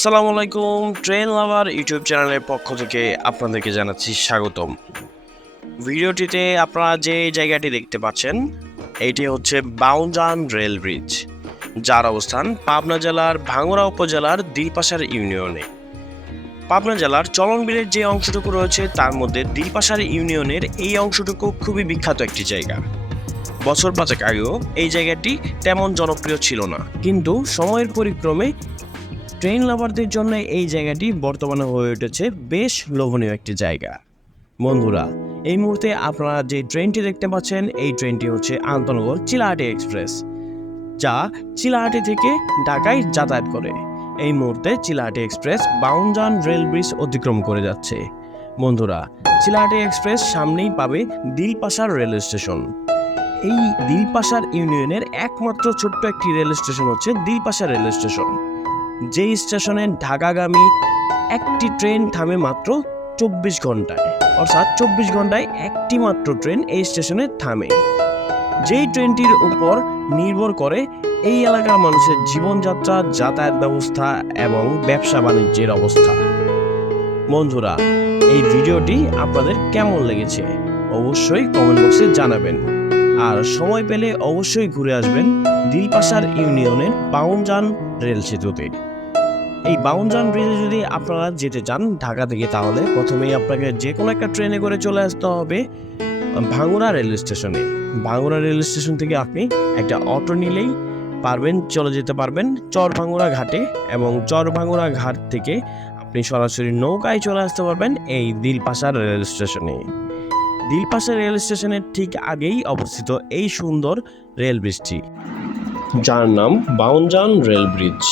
আসসালামু আলাইকুম। ট্রেন লাভার ইউটিউব চ্যানেলের পক্ষ থেকে আপনাদেরকে জানাচ্ছি স্বাগতম। ভিডিওটিতে আপনারা যে জায়গাটি দেখতে পাচ্ছেন এটি হচ্ছে বাউজান রেল ব্রিজ, যার অবস্থান পাবনা জেলার ভাঙ্গুড়া উপজেলার দিলপাশার ইউনিয়নে। পাবনা জেলার চলনবিলের যে অংশটুকু রয়েছে তার মধ্যে দিলপাশার ইউনিয়নের এই অংশটুকু খুবই বিখ্যাত একটি জায়গা। বছর পাঁচেক আগেও এই জায়গাটি তেমন জনপ্রিয় ছিল না, কিন্তু সময়ের পরিক্রমে ট্রেন লাভারদের জন্য এই জায়গাটি বর্তমানে হয়ে উঠেছে বেশ লোভনীয় একটি জায়গা। বন্ধুরা, এই মুহূর্তে আপনারা যে ট্রেনটি দেখতে পাচ্ছেন এই ট্রেনটি হচ্ছে আন্তনগর চিলাহাটি এক্সপ্রেস, যা চিলাহাটি থেকে ঢাকায় যাতায়াত করে। এই মুহূর্তে চিলাহাটি এক্সপ্রেস বাউজান রেল ব্রিজ অতিক্রম করে যাচ্ছে। বন্ধুরা, চিলাহাটি এক্সপ্রেস সামনেই পাবে দিলপাশার রেল স্টেশন। এই দিলপাশার ইউনিয়নের একমাত্র ছোট্ট একটি রেল স্টেশন হচ্ছে দিলপাশা রেল স্টেশন, যেই স্টেশনে ঢাকাগামী একটি ট্রেন থামে মাত্র 24 ঘন্টায়, অর্থাৎ 24 ঘন্টায় একটি মাত্র ট্রেন এই স্টেশনে থামে। যেই ট্রেনটির উপর নির্ভর করে এই এলাকার মানুষের জীবনযাত্রা, যাতায়াত ব্যবস্থা এবং ব্যবসা বাণিজ্যের অবস্থা। বন্ধুরা, এই ভিডিওটি আপনাদের কেমন লেগেছে অবশ্যই কমেন্ট বক্সে জানাবেন, আর সময় পেলে অবশ্যই ঘুরে আসবেন দিলপাশার ইউনিয়নের বাউজান রেল সেতুতে। এই বাউজান ব্রিজে যদি আপনারা যেতে চান ঢাকা থেকে, তাহলে প্রথমেই আপনাকে যে কোনো একটা ট্রেনে করে চলে আসতে হবে ভাঙ্গুড়া রেল স্টেশনে। ভাঙ্গুড়া রেল স্টেশন থেকে আপনি একটা অটো নিলেই চলে যেতে পারবেন চরভাঙ্গুড়া ঘাটে, এবং চরভাঙ্গুড়া ঘাট থেকে আপনি সরাসরি নৌকায় চলে আসতে পারবেন এই দিলপাশার রেল স্টেশনে। দিলপাশা রেল স্টেশনের ঠিক আগেই অবস্থিত এই সুন্দর রেল ব্রিজটি, যার নাম বাউজান রেল ব্রিজ।